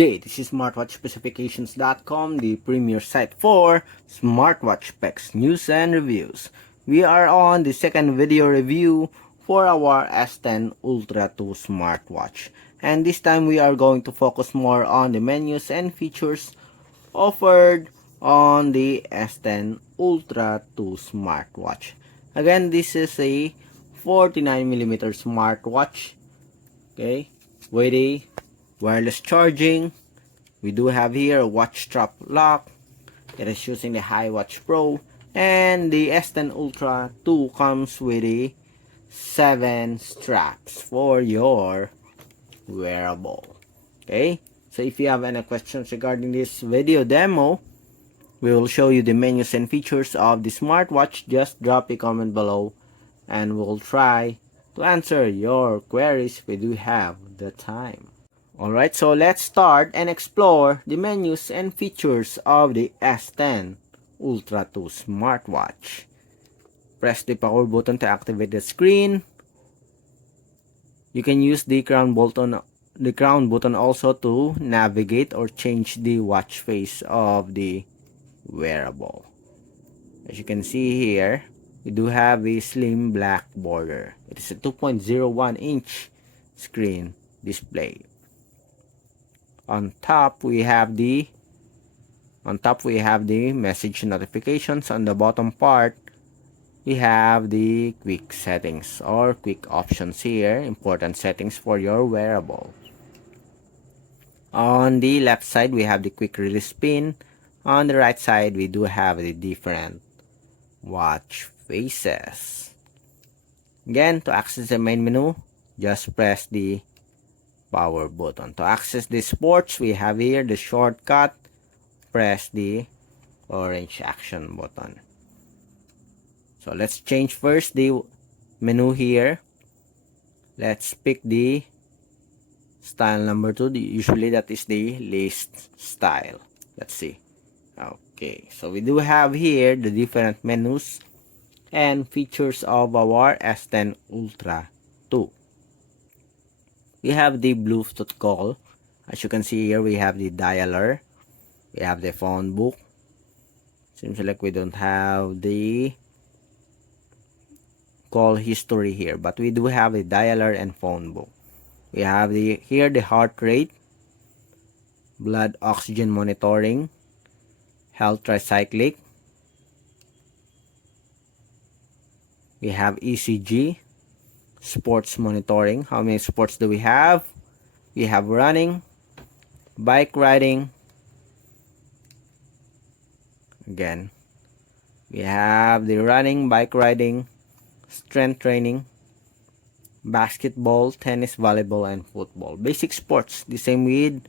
day. This is smartwatchspecifications.com, the premier site for smartwatch specs, news, and reviews. We are on the second video review for our S10 Ultra 2 smartwatch. And this time we are going to focus more on the menus and features offered on the S10 Ultra 2 smartwatch. Again, this is a 49mm smartwatch, okay, with a wireless charging. We do have here a watch strap lock. It is using the iWatch Pro, and the S10 Ultra 2 comes with a 7 straps for your wearable. Okay, so if you have any questions regarding this video demo, we will show you the menus and features of the smartwatch. Just drop a comment below and we'll try to answer your queries if we do have the time. Alright, so let's start and explore the menus and features of the S10 Ultra 2 smartwatch. Press the power button to activate the screen. You can use the crown button also to navigate or change the watch face of the wearable. As you can see here, we do have a slim black border. It is a 2.01-inch screen display. On top we have the message notifications. On the bottom part we have the quick settings or quick options here, important settings for your wearable. On the left side we have the quick release pin. On the right side we do have the different watch faces. Again, to access the main menu, just press the power button. To access the sports, we have here the shortcut. Press the orange action button. So let's change first the menu here. Let's pick the style number 2. Usually that is the least style. Let's see. Okay, so we do have here the different menus and features of our S10 Ultra 2. We have the Bluetooth call. As you can see here, we have the dialer. We have the phone book. Seems like we don't have the call history here, but we do have a dialer and phone book. We have here the heart rate, blood oxygen monitoring, health tricyclic. We have ECG, sports monitoring. How many sports do we have? We have running, bike riding. Again, we have the running, bike riding, strength training, basketball, tennis, volleyball, and football. Basic sports, the same with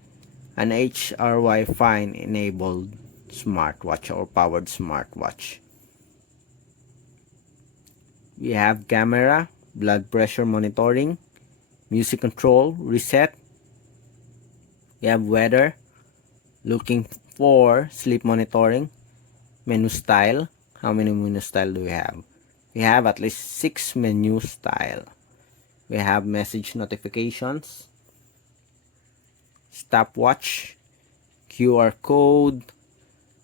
an HRY Fine enabled smartwatch or powered smartwatch. We have camera, blood pressure monitoring, music control, reset. We have weather, looking for sleep monitoring, menu style. How many menu style do we have? We have at least 6 menu style. We have message notifications, stopwatch, QR code.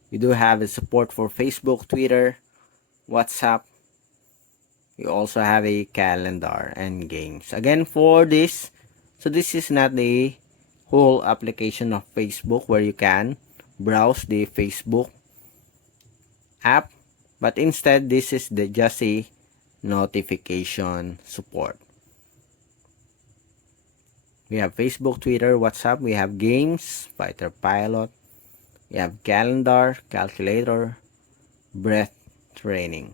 We do have the support for Facebook, Twitter, WhatsApp. We also have a calendar and games. Again, for this, so this is not the whole application of Facebook where you can browse the Facebook app, but instead this is just a notification support. We have Facebook, Twitter, WhatsApp. We have games, fighter pilot. We have calendar, calculator, breath training.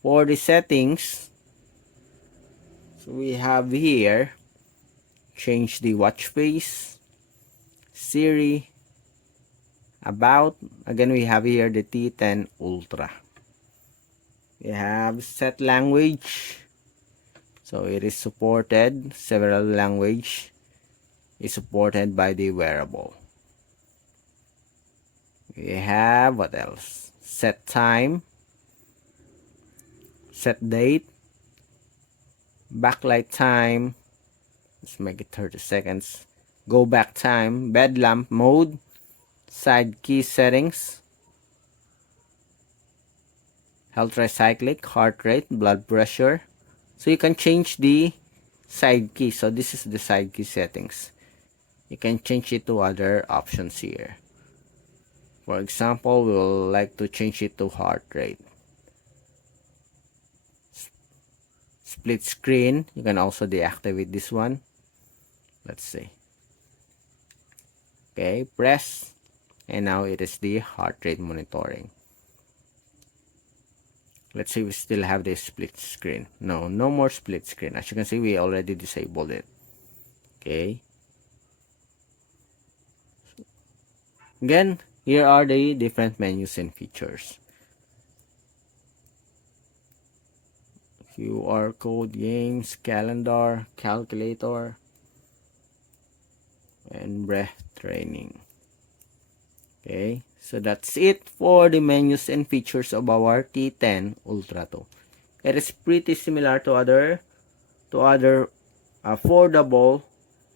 For the settings, so we have here, change the watch face, Siri, about. Again, we have here the T10 Ultra. We have set language, so it is supported. Several language is supported by the wearable. We have what else? Set time, set date, backlight time. Let's make it 30 seconds. go back time, bed lamp mode, side key settings, health tricyclic, heart rate, blood pressure. So you can change the side key. So this is the side key settings. You can change it to other options here. For example, we will like to change it to heart rate. Split screen, you can also deactivate this one. Let's see. Okay, press, and now it is the heart rate monitoring. Let's see, we still have the split screen. No more split screen. As you can see, we already disabled it. Okay. Again, here are the different menus and features. QR code, games, calendar, calculator, and breath training. Okay, so that's it for the menus and features of our T10 Ultra 2. It is pretty similar to other affordable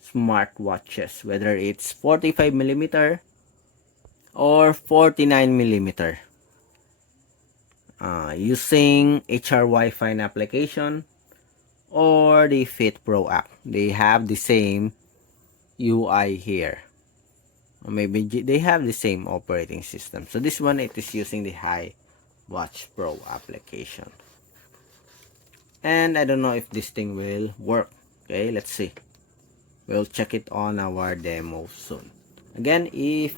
smartwatches, whether it's 45mm or 49mm. Using HR Wi-Fi application or the Fit Pro app. They have the same UI here. Or maybe they have the same operating system. So this one, it is using the Watch Pro application. And I don't know if this thing will work. Okay, let's see. We'll check it on our demo soon. Again, if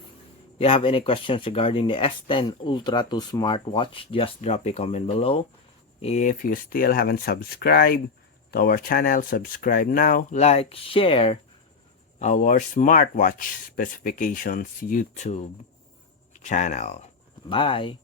you have any questions regarding the S10 Ultra 2 smartwatch, just drop a comment below. If you still haven't subscribed to our channel, subscribe now, like, share our smartwatch specifications YouTube channel. Bye.